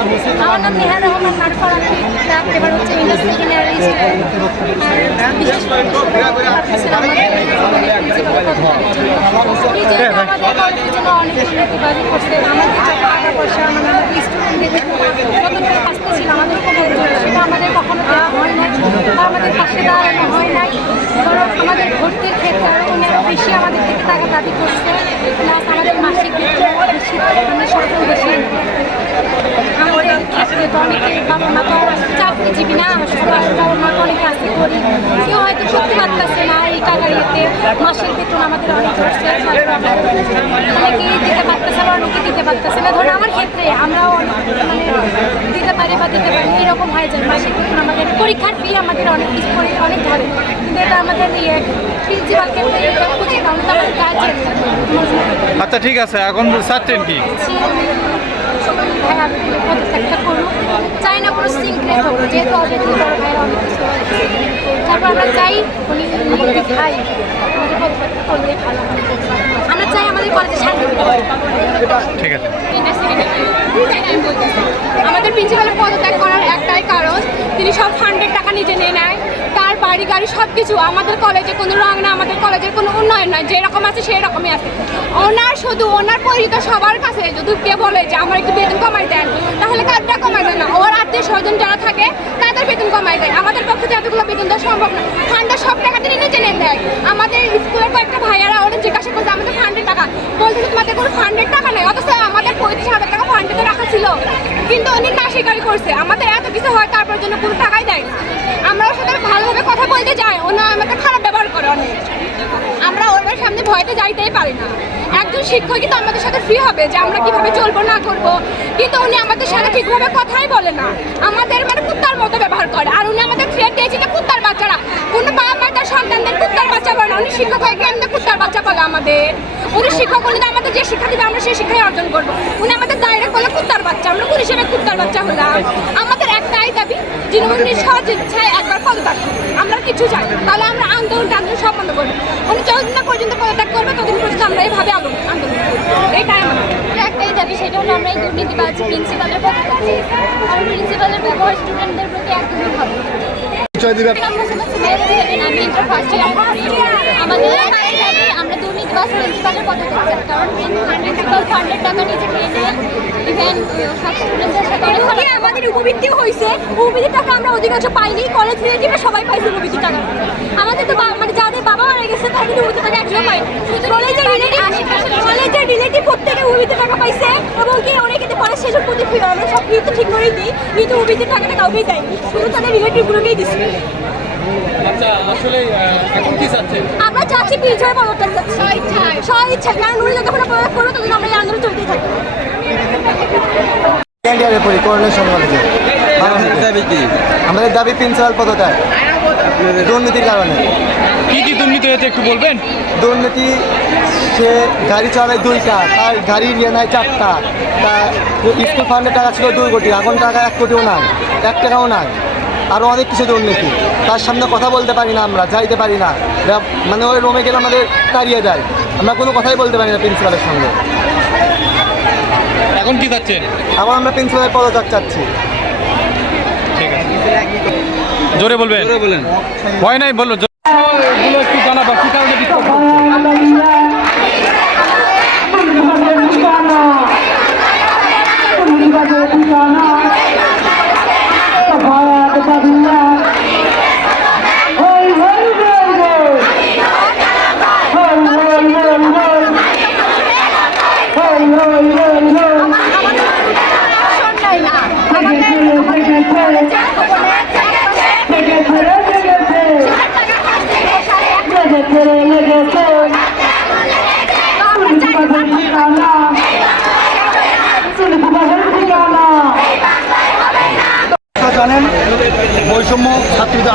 আমার নাম নেহা রহমান মারফার আমি এবার হচ্ছে উইন্ডোজ সেকেন্ড ইয়ার আর বিশেষ করে আমাদের আমাদের অনেক উন্নতিবাদী করছে। আমাদের টাকা পয়সা মানে আমাদের স্টুডেন্টদের কতটা কাজটা ছিল আমাদের কোনো সেটা আমাদের কখনো দেওয়া হয় নাই বা আমাদের পাশে দাঁড়ানো হয় নাই বরং আমাদের ভর্তির ক্ষেত্রে আরও অনেক বেশি আমাদের থেকে টাকা দাবি করছে প্লাস আমাদের মাসিক বেশি মানে সরকার বেশি আমাদের তো অনেকে বাবা মা তো চাকরিজীবী না সবাই বাবা মা তো অনেকে আসতে করি। কেউ হয়তো সত্যি পারতেছে না এই টাকার ইয়েতে মাসের বেতন আমাদের অনেক হচ্ছে অনেকেই দিতে পারতেছে না অনেকে দিতে পারতেছে না। ধরুন আমার ক্ষেত্রে আমরাও মানে দিতে পারি বা দিতে পারি এরকম হয়ে যায় মাসের বেতন আমাদের পরীক্ষার ফি আমাদের অনেক কিছু অনেক ধরে। কিন্তু এটা আমাদের ইয়ে প্রিন্সিপালকে খুঁজে তো আমাদের কাজে আচ্ছা ঠিক আছে এখন চাচ্ছেন কি? না তারপর আমরা চাই আমরা চাই আমাদের কলেজে আমাদের প্রিন্সিপালের পদত্যাগ করার একটাই কারণ, তিনি সব ফান্ডের টাকা নিজে নিয়ে নেয়। তার বাড়ি, গাড়ি সব কিছু আমাদের কলেজে কোনো রং না, আমাদের কলেজের কোনো উন্নয়ন নয় যেরকম আছে সেই রকমই আছে। ওনার শুধু, ওনার পরিচিত সবার কাছে যদি কে বলে যে, আমার একটু বেতন কমাই দেন, তাহলে কাজটা কমাই আত্মীয় স্বজন যারা থাকে, তাদের বেতন কমাই দেয়। আমাদের পক্ষে তো এতগুলো বেতন দেওয়া সম্ভব না। ফান্ডের সব টাকা তিনি নিজে নিয়ে দেয় আমাদের স্কুলের কয়েকটা ভাইয়ারা ওরা জিজ্ঞাসা করছে, আমাদের ফান্ডের টাকা? বলছে, তোমাদের কোনো ফান্ডের টাকা নেই। অথচ আমাদের পঁয়ত্রিশ হাজার টাকা ফান্ডে তো রাখা ছিল। কিন্তু উনি না স্বীকারই করছে। আমাদের এত কিছু হয়, তারপর জন্য কোনো টাকাই দেয় আমরা ওর সাথে ভালোভাবে কথা বলতে যাই। ওনা আমাদের খারাপ ব্যবহার করে অনেক। আমরা ওর সামনে ভয়তে যাইতেই পারি না। একজন শিক্ষকই তো আমাদের সাথে ফ্রি হবে যে আমরা কীভাবে চলবো, না করব কিন্তু উনি আমাদের সাথে ঠিকভাবে কথাই বলে না। আমাদের মানে কুত্তার মতো ব্যবহার করে। আর উনি আমাদের থ্রেট দিয়েছে যে কুত্তার বাচ্চারা। কোনো বাবা মা তার সন্তানদের কুত্তার বাচ্চা বলে উনি শিক্ষক হয়ে গিয়ে কুত্তার বাচ্চা বলে আমাদের। উনি শিক্ষক, উনি আমাদের যে শিক্ষা দিবে, আমরা সেই শিক্ষাই অর্জন করব। উনি আমাদের দায়রা বলে কুত্তার বাচ্চা। আমরা পুলিশ হিসেবে কুত্তার বাচ্চা হলাম। আমাদের একটাই দাবি যিনি উনি সহজ ইচ্ছায় একবার পদত্যাগ আমরা কিছু চাই না। তাহলে আমরা আন্দোলন টান্দোলন সব বন্ধ করব। উনি যতদিন না পর্যন্ত পদত্যাগ করবে ততদিন পর্যন্ত আমরা এইভাবে আন্দোলন আন্দোলন করব। এইটাই আমার একটাই দাবি সেটা হলো আমরা এই দুর্নীতিবাজ প্রিন্সিপালের পদত্যাগ আর প্রিন্সিপালের ব্যবহার স্টুডেন্টদের প্রতি একদমই ভালো না। পরিচয় দিবেন আমি ইন্টার ফার্স্ট ইয়ার আমাদের আমরা দুর্নীতিবাজ প্রিন্সিপালের পদত্যাগ চাই। কারণ প্রিন্সিপাল ফান্ডের টাকা নিজে খেয়ে নেয় ইভেন সব স্টুডেন্টদের সাথে অনেক আমাদের উপবৃত্তিও হয়েছে। উপবৃত্তির টাকা আমরা অধিকাংশ পাইনি কলেজ রিলেটিভে সবাই পাইছে উপবৃত্তির টাকা। আমাদের তো মানে যাদের বাবা মারা গেছে তাদের উপবৃত্তির টাকা একজন পাই কলেজের রিলেটিভ কলেজের রিলেটিভ প্রত্যেকে উপবৃত্তির টাকা পাইছে এবং কি অনেকে তো কলেজ শেষের প্রতি আমরা সব তো ঠিক করেই দিই কিন্তু উপবৃত্তির টাকাটা কাউকেই দেয়নি। শুধু তাদের রিলেটিভগুলোকেই দিচ্ছি আচ্ছা আমরা চাচ্ছি পিছনে পদত্যাগ চাচ্ছি সব ইচ্ছা। কারণ উনি যতক্ষণ পদত্যাগ করব ততদিন আমরা এই আন্দোলন চলতেই ইয়ারে পড়ি করোনেশন কলেজে আমাদের দাবি প্রিন্সিপাল পদত্যাগ। দুর্নীতির কারণে। কি কি দুর্নীতি হয়েছে একটু বলবেন? দুর্নীতি সে গাড়ি চালায় দুইটা তার গাড়ি নিয়ে নেয় চারটা। তা স্কুল ফান্ডের টাকা ছিল দুই কোটি এখন টাকা এক কোটিও নাই এক টাকাও নাই। আরও অনেক কিছু দুর্নীতি। তার সামনে কথা বলতে পারি না আমরা যাইতে পারি না। যা- মানে ওই রুমে গেলে আমাদের তাড়িয়ে দেয়। আমরা কোনো কথাই বলতে পারি না প্রিন্সিপালের সঙ্গে। এখন কি চাচ্ছেন? এখন আমরা প্রিন্সিপালের পদত্যাগ চাচ্ছি। ঠিক আছে। জোরে বলবেন? জোরে বলেন। ভয় নাই বলো জোরে। এগুলো একটু জানাব কি কারণে করছে?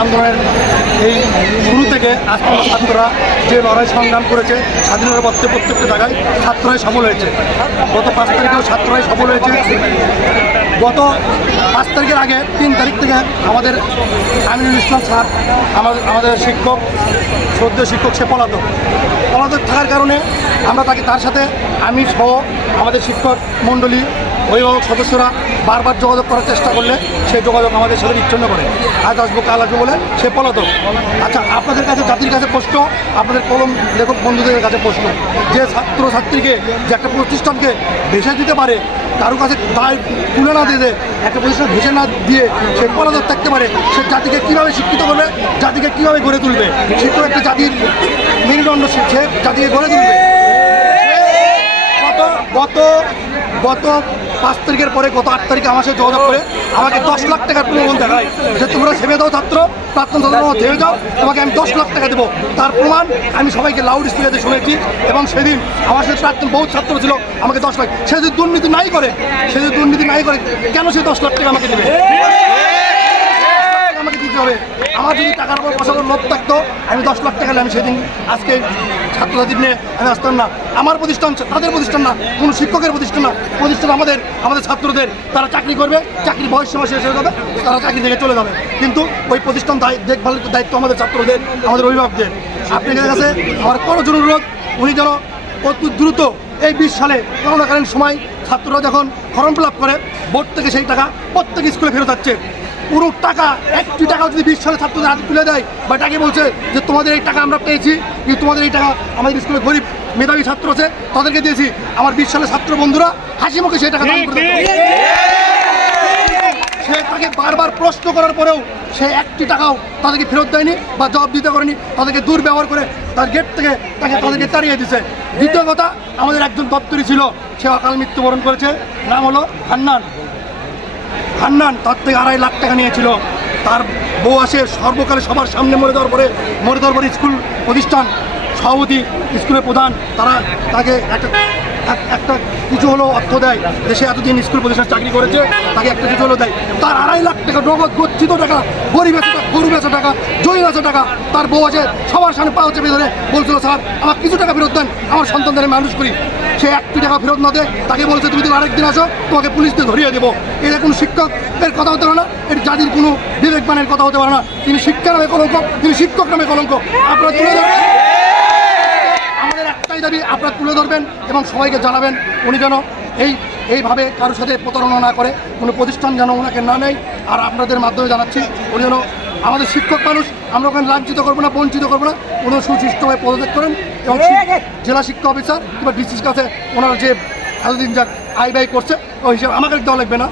আন্দোলনের এই শুরু থেকে আজ ছাত্ররা যে লড়াই সংগ্রাম করেছে, স্বাধীনতার পথে প্রত্যেকটা জায়গায় ছাত্ররাই সফল হয়েছে। গত পাঁচ তারিখেও ছাত্ররাই সফল হয়েছে। গত পাঁচ তারিখের আগে, তিন তারিখ থেকে আমাদের আমিনুল ইসলাম স্যার, আমাদের আমাদের শিক্ষক সদ্য শিক্ষক সে পলাতক। পলাতক থাকার কারণে আমরা তাকে তার সাথে আমি সহ আমাদের শিক্ষক মণ্ডলী, অভিভাবক সদস্যরা বারবার যোগাযোগ করার চেষ্টা করলে সেই যোগাযোগ আমাদের সাথে বিচ্ছিন্ন করে। আজ আসব, কাল আসব বলে সে পলাতক। আচ্ছা আপনাদের কাছে, জাতির কাছে প্রশ্ন, আপনাদের কলম লেখক বন্ধুদের কাছে প্রশ্ন। যে ছাত্র ছাত্রীকে যে একটা প্রতিষ্ঠানকে ভেসে দিতে পারে, কারও কাছে দায় তুলে না দিয়ে একটা প্রতিষ্ঠান ভেসে না দিয়ে সে পলাতক থাকতে পারে। সে জাতিকে কীভাবে শিক্ষিত করবে, জাতিকে কীভাবে গড়ে তুলবে? শিক্ষক একটা জাতির মেরুদণ্ড, সে জাতিকে গড়ে তুলবে। গত গত পাঁচ তারিখের পরে গত আট তারিখে আমার সাথে যোগাযোগ করে আমাকে দশ লাখ টাকার প্রলোভন দেখায় যে তোমরা ছেড়ে দাও ছাত্র, প্রাক্তন ছাত্র ছেড়ে দাও তোমাকে আমি দশ লাখ টাকা দেবো। তার প্রমাণ আমি সবাইকে লাউড স্পিকারে শুনেছি এবং সেদিন আমার সাথে প্রাক্তন বহু ছাত্র ছিল, আমাকে দশ লাখ সে যদি দুর্নীতি নাই করে, সে যদি দুর্নীতি নাই করে, কেন সে দশ লাখ টাকা আমাকে দেবে? আমাকে দিতে হবে। আমার যদি টাকার উপর উপর লোভ থাকতো, আমি দশ লাখ টাকা আমি সেদিন আজকে ছাত্র ছাত্রছাত্রী নিয়ে আমি আসতাম না। আমার প্রতিষ্ঠান তাদের প্রতিষ্ঠান না, কোনো শিক্ষকের প্রতিষ্ঠান না। প্রতিষ্ঠান আমাদের আমাদের ছাত্রদের। তারা চাকরি করবে চাকরি বয়স সময় শেষ হয়ে যাবে, তারা চাকরি থেকে চলে যাবে। কিন্তু ওই প্রতিষ্ঠান দেখভালের দায়িত্ব আমাদের ছাত্রদের, আমাদের অভিভাবকদের। আপনাদের কাছে আমার কোনো অনুরোধ, উনি যেন অতি দ্রুত এই বিশ সালে করোনাকালীন সময় ছাত্ররা যখন ফর্ম ফিল করে, বোর্ড থেকে সেই টাকা প্রত্যেক স্কুলে ফেরত যাচ্ছে পুরো টাকা একটি টাকা যদি বিশ সালে ছাত্রদের হাতে তুলে দেয় বা টাকে বলছে যে তোমাদের এই টাকা আমরা পেয়েছি কিন্তু তোমাদের এই টাকা আমাদের স্কুলে গরিব মেধাবী ছাত্র আছে তাদেরকে দিয়েছি। আমার বিশ সালে ছাত্র বন্ধুরা হাসি মুখে সেই টাকা দান করে সে তাকে বারবার প্রশ্ন করার পরেও সে একটি টাকাও তাদেরকে ফেরত দেয়নি বা জবাব দিতে করেনি তাদেরকে দুর্ব্যবহার করে তার গেট থেকে তাকে তাদেরকে তাড়িয়ে দিছে। দ্বিতীয় কথা আমাদের একজন দপ্তরি ছিল সে অকাল মৃত্যুবরণ করেছে নাম হলো হান্নান। হান্নান, তার থেকে আড়াই লাখ টাকা নিয়েছিল। তার বউ আসে সর্বকালে সবার সামনে মরে দেওয়ার পরে, মরে দেওয়ার পরে স্কুল প্রতিষ্ঠান, সভাপতি, স্কুলের প্রধান, তারা তাকে একটা এক- একটা কিছু হলো অর্থ দেয়। দেশে এতদিন স্কুল প্রতিষ্ঠান চাকরি করেছে, তাকে একটা কিছু হলো দেয়। তার আড়াই লাখ টাকা নগদ গচ্ছিত টাকা, গরিব বেচা টাকা, গরু বেচা টাকা জয়ী বেচা টাকা, তার বউ আছে, সবার সামনে পাওয়া চেপে ধরে বলছিল, স্যার, আমার কিছু টাকা ফেরত দেন, আমার সন্তানদের মানুষ করি। সে একটি টাকা ফেরত না দেয়, তাকে বলছে, তুমি তুমি আরেকদিন আসো, তোমাকে পুলিশ দিয়ে ধরিয়ে দেবো। এটা কোনো শিক্ষকের কথা হতে পারে না এটা জাতির কোনো বিবেকবানের কথা হতে পারে না। তিনি শিক্ষা নামে কলঙ্ক, তিনি শিক্ষক নামে কলঙ্ক। আপনারা তুলে একটাই দাবি আপনারা তুলে ধরবেন এবং সবাইকে জানাবেন উনি যেন এই এইভাবে কারোর সাথে প্রতারণা না করে কোনো প্রতিষ্ঠান যেন ওনাকে না নেয়। আর আপনাদের মাধ্যমে জানাচ্ছি উনি যেন আমাদের শিক্ষক মানুষ আমরা ওখানে লাঞ্ছিত করব না বঞ্চিত করব না উনি সুশিষ্টভাবে পদত্যাগ করেন এবং জেলা শিক্ষা অফিসার কিংবা ডিসির কাছে ওনারা যে এতদিন যা আই ব্যয় করছে ওই হিসাবে আমাকে দেওয়া লাগবে না।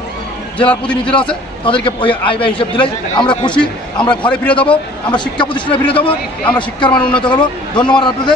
জেলার প্রতিনিধিরা আছে তাদেরকে ওই আয় ব্যয় হিসেব দিলেই আমরা খুশি, আমরা ঘরে ফিরে দেবো, আমরা শিক্ষা প্রতিষ্ঠানে ফিরে দেবো, আমরা শিক্ষার মান উন্নত করব ধন্যবাদ আপনাদের।